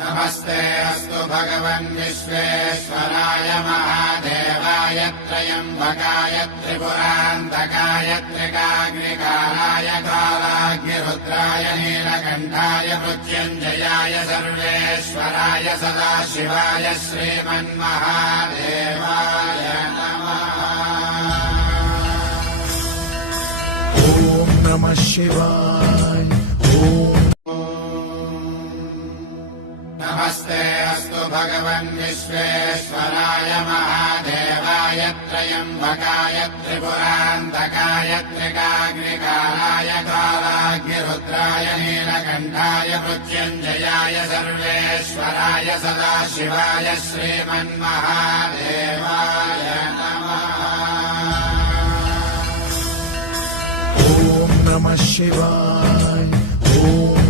नमस्ते अस्तु भगवन् विश्वेश्वराय महादेवाय त्र्यम्बकाय त्रिपुरान्तकाय त्रिकाग्निकालाय कालाग्निरुद्राय नीलकण्ठाय मृत्युञ्जयाय सर्वेश्वराय सदाशिवाय श्रीमन्महादेवाय नमः। ॐ नमः शिवाय। नमस्ते अस्तु भगवन् विश्वेश्वराय महादेवाय त्र्यम्बकाय त्रिपुरान्तकाय त्रिकाग्निकालाय कालाग्निरुद्राय नीलकण्ठाय मृत्युञ्जयाय सर्वेश्वराय सदाशिवाय श्रीमन्महादेवाय नमः। ॐ नमः शिवाय। ॐ